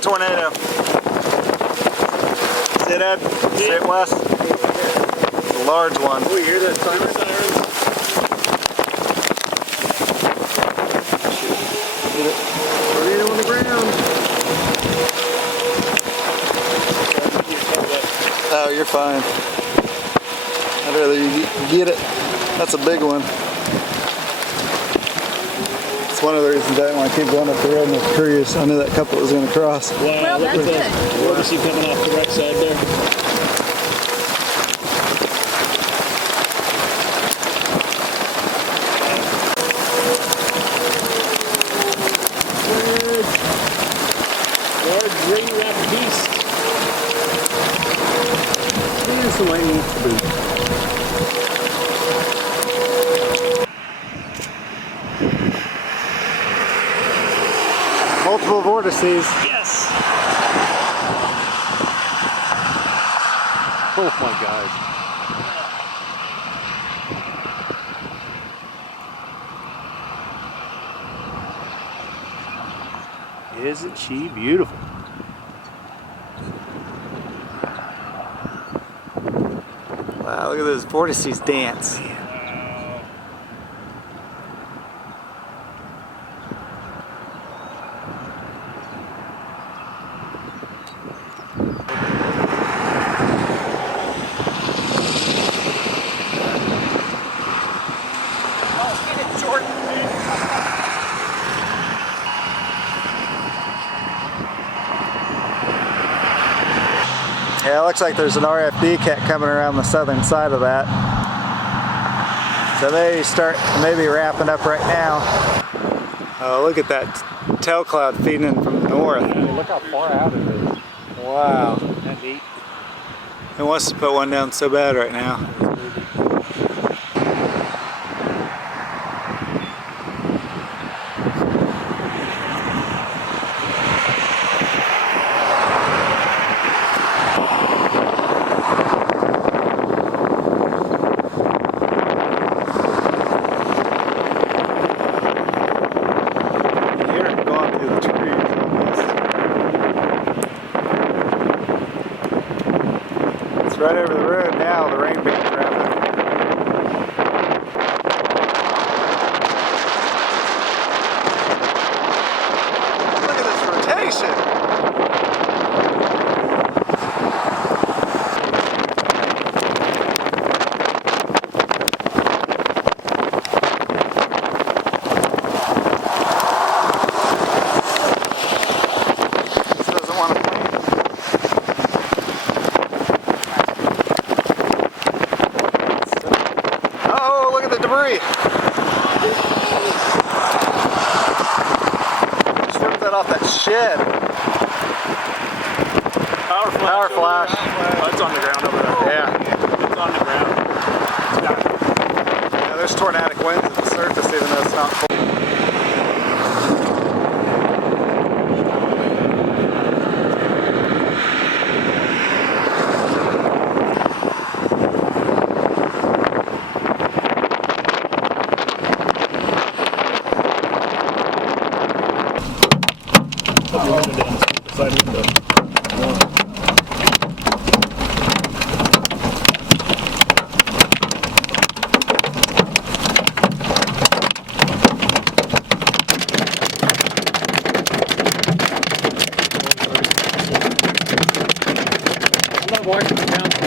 big tornado. See it, Ed? See it, Wes? A large one. Oh, you hear that siren? Tornado on the ground. Oh, you're fine. I'd rather you get it. That's a big one. It's one of the reasons I didn't want to keep going up the road in the cruise. I knew that couple was going to cross. Wow, Well, look that's at that. What is he coming off the right side there? Large ring-wrapped beast. Here's the way it needs to be. Multiple vortices. Yes! Oh my God. Isn't she beautiful? Wow, look at those vortices dance. Yeah, it looks like there's an RFD cat coming around the southern side of that. So maybe wrapping up right now. Oh, look at that tail cloud feeding in from the north. Hey, look how far out it is. Wow. Isn't that neat? It wants to put one down so bad right now. Right over the road now, the rain band's wrapping. Look at this rotation! This doesn't want to plan. Debris. Stripped that off that shed. Power flash. Oh, it's on the ground over there. Yeah. It's on the ground. Yeah, there's tornadic winds at the surface even though it's not full. Side window. I love watching the ground